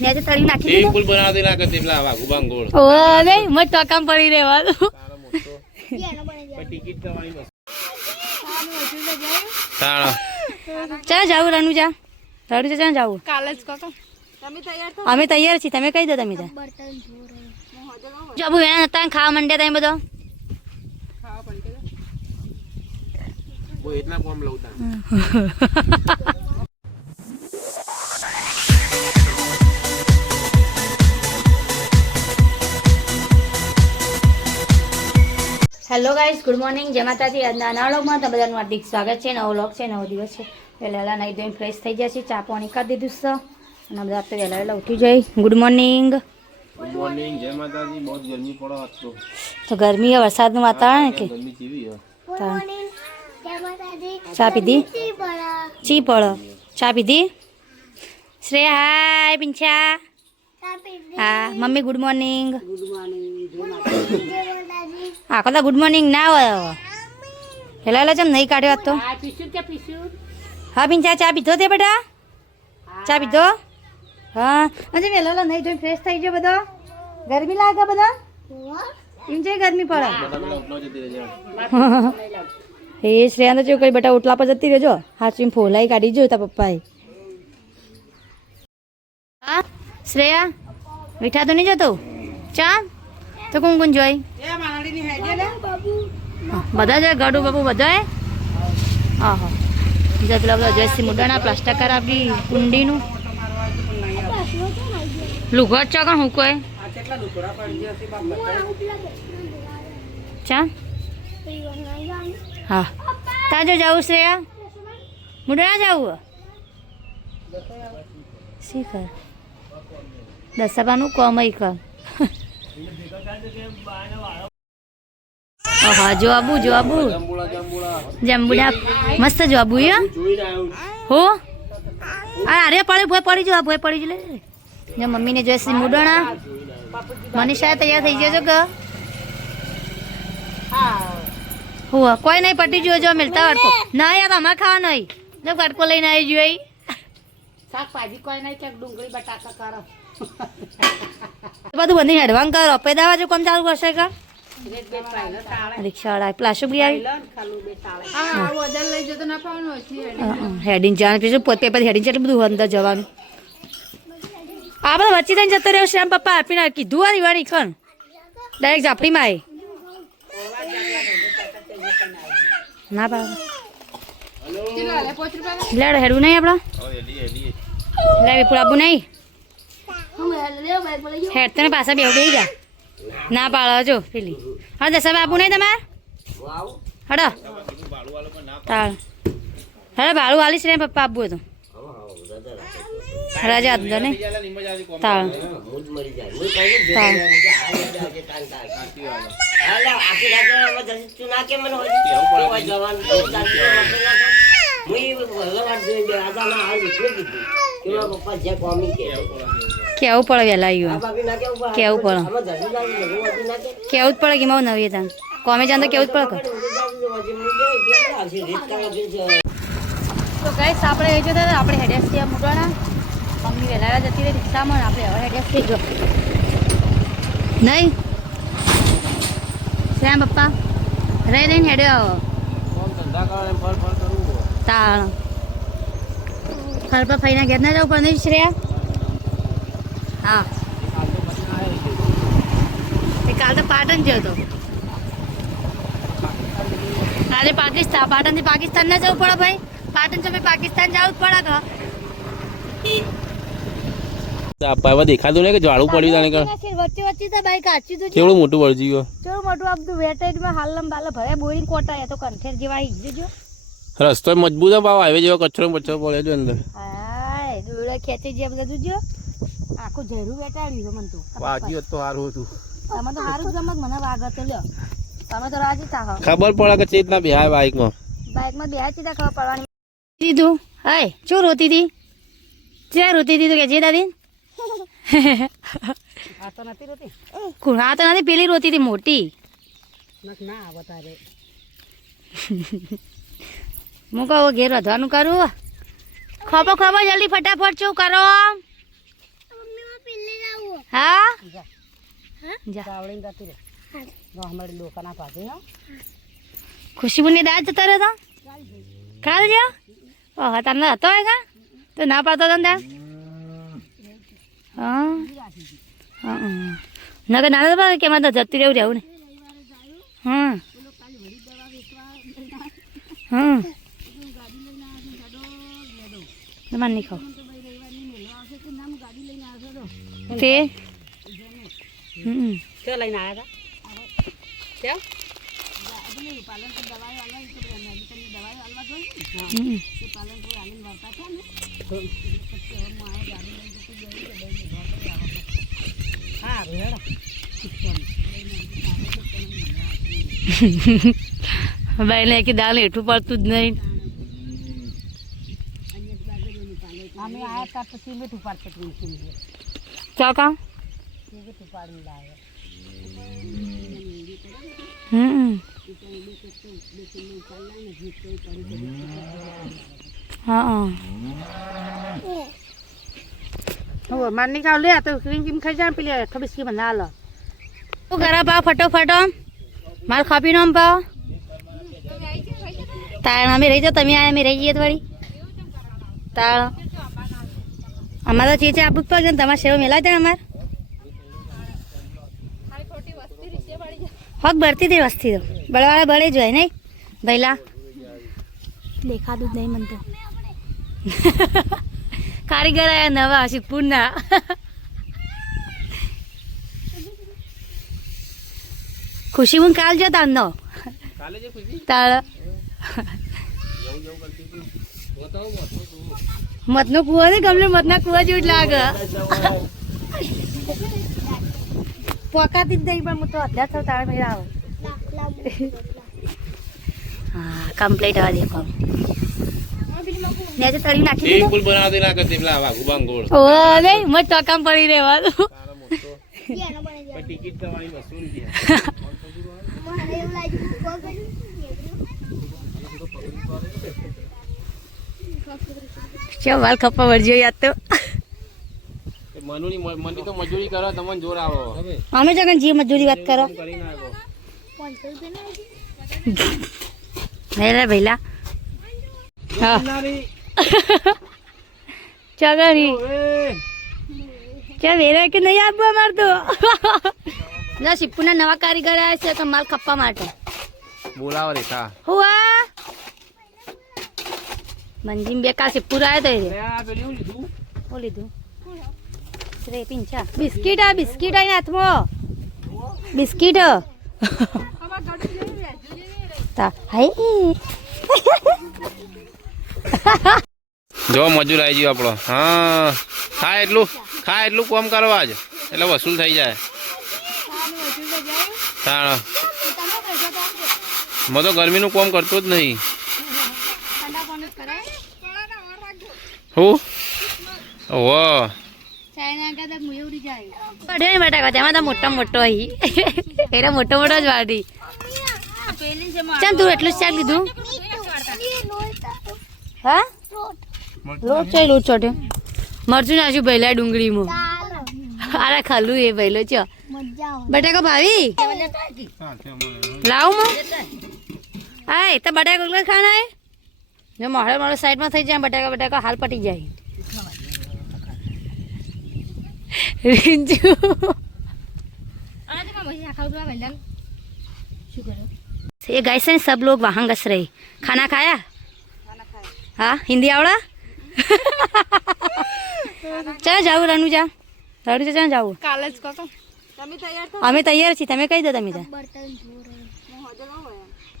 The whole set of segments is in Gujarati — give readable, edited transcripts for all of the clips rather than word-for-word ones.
ને જે તળી નાખી દીધું પુલ બનાવતી ના કરતી પેલા વાગુ બાંગોળ ઓ ને મત ટકામ પડી રહેવાનું ટિકિટ કરવાની બસ ચા જાવું રનુજા ચા જાવું કાલે જ કહો તમે તૈયાર થો અમે તૈયાર છીએ તમે કહી દો તમે તો જાબુ વેણા હતા ખાવા માંડ્યા તમે બધો ખાવા પણ કે બો એટલા કોમ લઉતા હેલો ગાઈસ ગુડ મોર્નિંગ જય માતાજી આજના નવા વ્લોગમાં તો બધાનું હાર્દિક સ્વાગત છે નવો વ્લોગ છે નવો દિવસ છે વહેલા નહીં ધોઈને ફ્રેશ થઈ ગયા છે ચા પાણી કરી દીધું છે અને બધા તો વહેલા ઉઠી જાય ગુડ મોર્નિંગ ગુડ મોર્નિંગ જય માતાજી બહુ ગરમી પડો આજ તો ગરમી है વરસાદનું વાતાવરણ કે ગરમી કેવી હે ચા પીધી ચી પડો ચા પીધી શ્રેયા હાય પિંછા હા મમ્મી ગુડ મોર્નિંગ હા કદા ગુડ મોર્નિંગ ના હોય હેલા હેલા ચમ નહીં કાઢ્યો આજ તો હા પિંછા ચા પીધો તે બેટા ચા પીધો હા અને હેલા હેલા નહીં જોઈને ફ્રેશ થઈ ગયો બધો ગરમી લાગે બધા એમ છે ગરમી પડે એ શ્રેયા તો કઈ બેટા ઓટલા પર જતી રહેજો હાચવીને ફોલાઈ કાઢી જો તા પપ્પાએ હા શ્રેયા મીઠા તો નહીં જતો ચા તો કોણ કોણ જોઈ બધા જાય ગાડુ બાપુ બધા હા હા બીજા પેલા બધા જયસી મુડાના પ્લાસ્ટર કરાવી કુંડીનું લુગડ ચા હું કોઈ ચા હા તાજો જાવું શ્રેયા મુડાના જાવું શીખર દસબાનું કોમય કર હા જો આબુ જંબુડા મસ્ત જો આબુ હો અરે પડે ભોય પડી જો ભોય પડી જ લે ને મમ્મીને જોઈશે મુડણા મનીષા તૈયાર થઈ જજો કે હો કોઈ નહીં પટી જોજો મિલતા વડકો ના યાર અમાર ખાવા નહીં જો કટકો લઈને આવી જોઈ શાકભાજી કોઈ નહીં કે ડુંગળી બટાકા કરો બધું બંધ એડવાન્સ કરો પેદાવા જો કામ ચાલુ કરશે કે રિક્ષા વાળા પ્લાસ્ટિક બી આવી હા વજન લઈ જતો ના પાવાનું હોય હેડિંગ જવાનું પીછું પોતે પેપર હેડિંગ છે એટલે બધું અંદર જવાનું આ બધા વચ્ચે થઈને જતો રહ્યો શ્યામ પપ્પા આપીને કીધું આ દિવાળી ખણ ડાયરેક્ટ ઝાપડીમાં આવી ના બાબા લેડો હેડવું નહીં આપણા લે વિપુલ આપવું નહીં હેડ તને પાછા બેવ બેહી જા ના પાડો જો પેલી હા દસ આપવું નહીં તમારે હડો તાળ હડો ભાડું વાલીશ ને પપ્પા આપવું હતું રાજા અંદર ને તાળ કેવું પડે વહેલા આવ્યું કેવું પડે કેવું જ પડે કે મારું નવી હતા કોમે જાણ તો કેવું જ પડે તો કઈ આપણે એ જો આપણે હેડ્યા છીએ મુડાણા મમ્મી વહેલા જતી રહી રિક્ષામાં આપણે હવે હેડ્યા છીએ જો નહીં શ્યામ પપ્પા રહી રહીને હેડ્યો તાળ ફર પર ફઈને ઘેર ના જવું પણ નહીં શ્રેયા હા એ કાલ તો પાટણ ગયો હતો આજે પાટણથી પાકિસ્તાન ના જવું પડે ભાઈ પાટણ તો પાકિસ્તાન જવું જ પડે આપવા દેખાતું ને કે જાડું પડ્યું તાને કે વચ્ચે વચ્ચે તો બાઈક કાચી તો કેવડું મોટું વળજી ગયો કેવડું મોટું આપતું વેટાઈડમાં હાલમ બાલા ભરે બોરિંગ કોટાય તો કંઠેર જેવા હિજે જો રસ્તો મજબૂત ભાવ આવે જેવો કચરો બચરો પડે છે અંદર હાય દોડા ખેંચી જે બધા જોજો આખું ઝેરું વેટાડ્યું છે મને તો વાગ્યું તો સારું હતું તમે તો સારું જ ગમત મને વાગત તો લ્યો તમે તો રાજી થાહ ખબર પડે કે ચેતના બે બાઈકમાં બેહા ચીતા ખબર પડવાની દીધું હાય શું રોતી હતી ક્યાં રોતી હતી તો કે જે દાદી આ તો નથી રોતી હા તો નથી પેલી રોતી હતી મોટી ના વધારે હું કહું ઘેર વધવાનું કરું ખબર જલ્દી ફટાફટ શું કરો હા જા જા આવડીને જતી રહે જો અમારી દુકાના પાસે હો ખુશીબુની દાદ જતો રહ્યો તો કાલ જો ઓહ તમને હતો એ કા તો ના પાડતો હતો ને ત્યાં હા હા ના કે ના તો કે મારે તો જતી રહેવું રહેવું ને હા હા તમારે નહીં ખાવ તે ક્યાં લઈને આવ્યા હતા હા ભાઈ ને કે દાલ હેઠું પડતું જ નહીં અમે આયા હતા પછી મીઠું પાડતું ચોકા મીઠું પાડીને લાવ્યા હા હવે માર નહીં ખાવ લે તો ક્રીમ ક્રીમ ખાઈ જાય પેલી ખબીસકી બના લો તું ઘરે પાવ ફટોફટ મારે ખાપી નો પાવ તાળ અમે રહી જાઓ તમે આયા અમે રહી જઈએ તો વળી તાળ અમારે તો ચીચે આપવું જ પડશે ને તમારે સેવા મેલા છે ને અમારે હક ભરતી હતી વસ્તી તો બળવાળા બળે જ હોય નહીં ભૈલા દેખાતું જ નહીં મને તો કારીગર આયા નવા સિદ્ધપુરના ખુશી હું કાલ જતા નો કાલે જે ખુશી તાળ મતનો કુવો ને ગમલે મતના કુવા જેવું જ લાગે પોકાતી જ નહીં પણ હું તો અધ્યાસ થયો તારે મેળા આવે હા કમ્પ્લીટ હવા દેખો મેં તો તળી નાખી એક દીધું પુલ બનાવતી ના કરતી પેલા વાઘુ બાંગોળ ઓ નહીં મત ટોકામ પડી રહેવાનું તારા મોટો ટિકિટ તમારી વસૂલ છે ચો વાલ ખપ્પા વળજો યાદ તો મની તો મજૂરી કરો તમને જોર આવો અમે જગન જી મજૂરી વાત કરો કરી નાખો ભૈલા ભૈલા હા ચગરી ક્યાં વેરા કે નહીં આપવા અમાર તો ના સિપ્પુના નવા કારીગર આવ્યા છે તો માલ ખપ્પા માટે બોલાવો રેખા હુઆ મંજીમ બેકા સિપ્પુર આવ્યો તો આ પેલી હું લીધું હું લીધું રે પિંચા બિસ્કીટ આ બિસ્કીટ આઈને હાથમાં બિસ્કીટ તા હાય જો મજૂર આવી ગયો આપણો હા ખા એટલું કામ કરવા જ એટલે વસૂલ થઈ જાય તાણ મેં તો ગરમીનું કામ કરતો જ નહીં હું ઓહો બટાકા તેમાં તો મોટો મોટો અહીં એટલે મોટો મોટો જ વાડી ચાલ તું એટલું જ શાક લીધું હા લોટ છે લોટ ચોટે મરચું નાખ્યું ભૈલા ડુંગળીમાં અરે ખાલું એ ભૈલો ચો બટાકા ભાવી લાવું માં હા એ તો બટાકા કોઈ ખાના હે જો મારો સાઈડમાં થઈ જાય બટાકા હાલ પટી જાય रिंजू ये गाइस हैं सब लोग वहाँ घस रहे खाना खाया हाँ हिंदी आवड़ा चलो जाओ रानू जा चलो जाओ કાલે જ કહો અમે તૈયાર છીએ તમે કહી દો તમે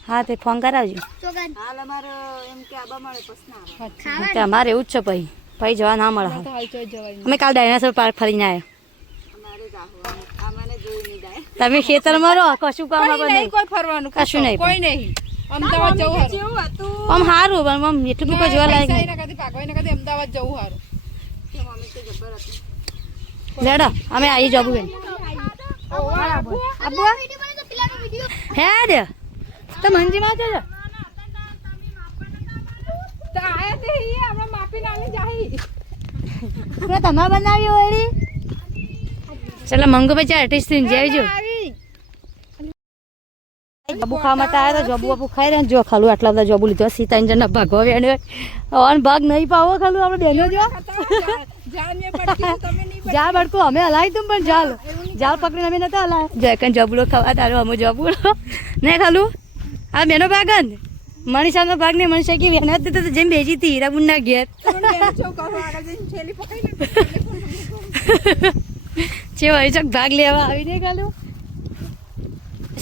હા તે ફોન કરાવજો અમારે એવું જ છે ભાઈ જવા ના મળે અમે કાલ ડાયનાસોર પાર્ક ફરીને આવ્યા તમે ખેતરમાં રહો કશું કામ નહીં કોઈ ફરવાનું કશું નહીં કોઈ નહીં અમદાવાદ જવું હારું આમ સારું પણ આમ એટલું બી કોઈ જોવા લાયક નહીં અમદાવાદ જવું હારું લેડો અમે આવી જવું બેન હે દે તો મંજી માં જજો તમારે બનાવી હોળી ચાલો મંગુભાઈ ચાલ ટેસ્ટ જઈ આવજો જબુ ખાવા માટે આવ્યા તો જબુ બબુ ખાઈ રહ્યા જો ખાલું આટલા બધા જબુ લીધો સીતા જણા ભાગવા વેણે અને ભાગ નહીં પાવો ખાલું આપણે બેનો જો જા બડકો અમે હલાવી તું પણ જાલ જાલ પકડીને અમે નતા હલાય જો કન જબુડો ખાવા તારો અમે જબુડો ને ખાલું આ બેનો ભાગન મનીષાનો ભાગ ને મનીષા કે વેના તો જેમ બેજી હતી હીરાબુનના ઘેર છે ભાઈ ચક ભાગ લેવા આવીને ખાલું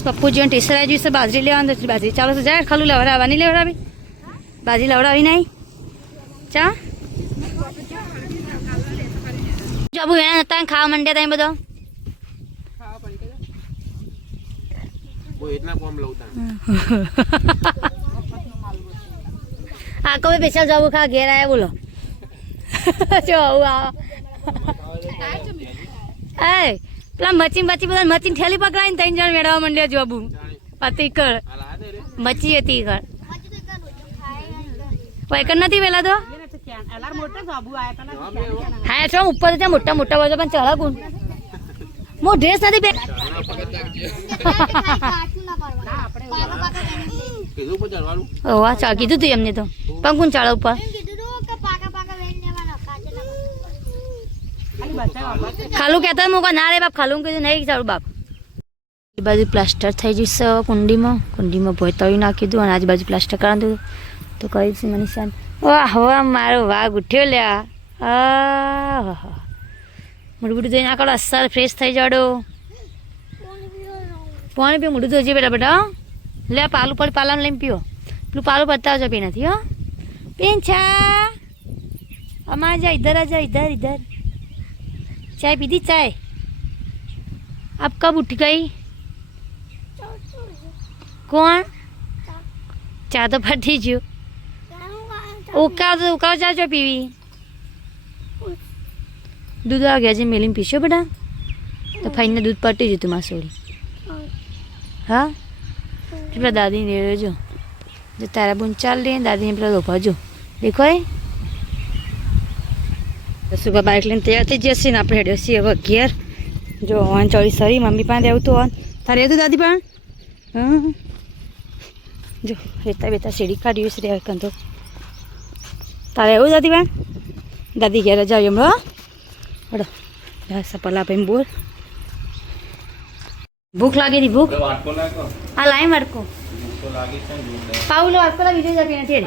પપ્પુજીને ટીસર આવી છે બાજરી લેવાનું તો બાજરી ચાલો તો જાય ખાલું લેવડાવવાની લેવડાવી બાજરી લેવડાવી નહીં ચા જબુ એના હતા ખાવા માંડ્યા હતા બધો હા કવે પેશા જબુ ખા ઘેર આયા બોલો જો આવા એ પેલા મચી બધા મચી ઠેલી પકડાઈને 3 જણ મેળવવા માંડ્યા જોબુ હતી કળ મચી હતી કળ પૈકર નથી પેલા તો હા છો ઉપર ત્યાં મોટા મોટા હોય પણ ચઢા ગુણ મો ડ્રેસ નથી પે ઓવા ચાલ કીધું તું એમને તો પણ કોણ ચાળ ઉપર ખાલું કહેતા મૂકો ના રે બાપ ખાલું કીધું નહીં ચાલું બાપ એ બાજુ પ્લાસ્ટર થઈ જશે કુંડીમાં ભોય તળી નાખી દઉં અને આજુબાજુ પ્લાસ્ટર કરાવી દઉં તો કહી છે મનીષા વાહ વાહ મારો વાઘ ઉઠ્યો લ્યા મોઢું મોઢું ધોઈ નાખો અસર ફ્રેશ થઈ જાડો પાણી પીઓ મોઢું ધોજે બેટા બેટા લે પાલું પડી પાલાનું લઈને પીઓ પેલું પાલું બતાવજો પી નથી હો પેંછા અમાર જા ઇધર આજા ઇધર ઇધર चाय पी दी चाय आप कब उठ गई कौन चा तो फटी जो उका चा जो पीवी दूध आ गया जी मेली पीछो बेटा तो फाइन ने दूध पटी जो तुम सोड़ी हाँ पेला दादी ने जो तारा बुन चाल रही दादी ने पेला लोभा जो देखो है સુભા બાઇક લઈને તૈયાર થઈ જશે ને આપણે હેડ્યો છીએ હવે ઘેર જો ઓન ચોળી સરી મમ્મી પાસે રહેવું તો ઓન તારે રહેતું દાદી પણ હા જો રેતા બેતા સીડી કાઢ્યું છે રે કંતો તારે એવું દાદી પણ દાદી ઘેર જાવ હમણાં હડો સપલા ભાઈ બોલ ભૂખ લાગી હતી ભૂખ હા લાઈ મારકો પાઉલો આજકાલ વિજય જતી નથી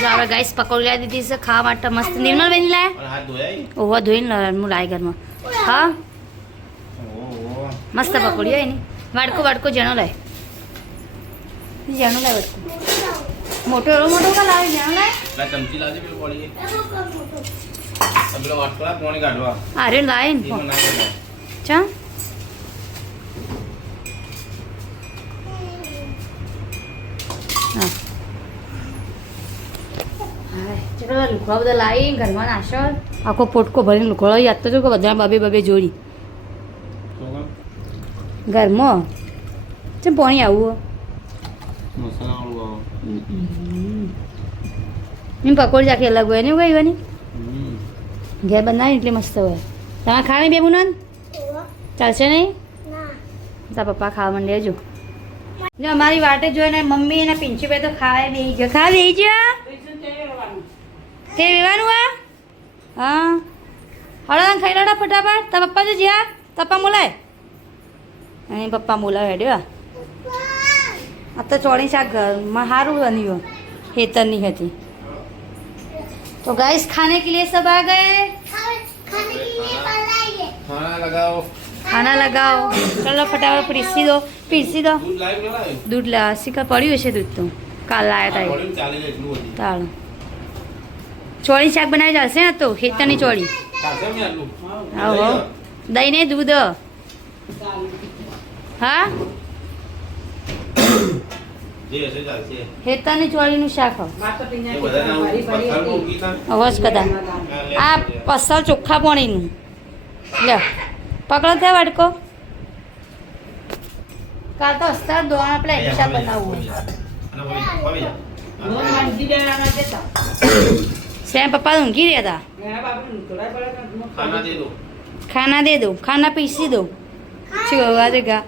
આપણે ગાઈસ પકોડી લાવી દીધી છે ખાવા માટે મસ્ત નિર્મલ બેન લાયા ઓવા ધોઈને હું લાવી ઘરમાં હા મસ્ત પકોડી હોય ને વાડકો જણો લાય વાડકો મોટો એવો મોટો કા લાવે જણો લાય ચમચી લાવજે પેલો પડી પેલો વાટકોલા પાણી કાઢવા અરે લાય ને ચા હા લુખવા બધા લાવી ઘરમાં નાશો આખો પોટકો ભરીને લુખવા યાદ તો જો કે બધા બબે જોડી ઘરમાં ચમ પાણી આવું એમ પકોડી આખી અલગ હોય ને એવું કઈ ઘેર બનાવી એટલે મસ્ત હોય તમારે ખાવાની બે બુનન ચાલશે નહીં તા પપ્પા ખાવા માંડે જો અમારી વાટે જોઈને મમ્મી અને પિંચીભાઈ તો ખાવા બેસી ગયા ખાવા બેસી ગયા તે વેવાનું હા હળદ ખાઈ લડા ફટાફટ તા પપ્પા જો જ્યાં પપ્પા મોલાય અને પપ્પા મોલાવે હેડ્યો આ તો ચોળી શાક ઘરમાં સારું બન્યું ખેતરની હતી તો ગાઈસ ખાने के लिए सब आ गए खाना लगाओ चलो फटाफट पीसी दो दूध ला सीखा પડ્યું હશે દૂધ તો કાલ લાયા હતા તાળું ચોળી શાક બનાવી ચાલશે ને તો ખેતરની ચોળી આવો દહીં ને દૂધ હા ખેતરની ચોળીનું શાક અવાજ કદા આ પસલ ચોખ્ખા પાણીનું લે પકડો ત્યાં વાડકો કાલ તો હસ્તા દોણ આપણે શાક બનાવવું હોય સેમ પપ્પા ઊંઘી રહ્યા હતા खाना दे दो खाना पीसी दो ठीक होगा देगा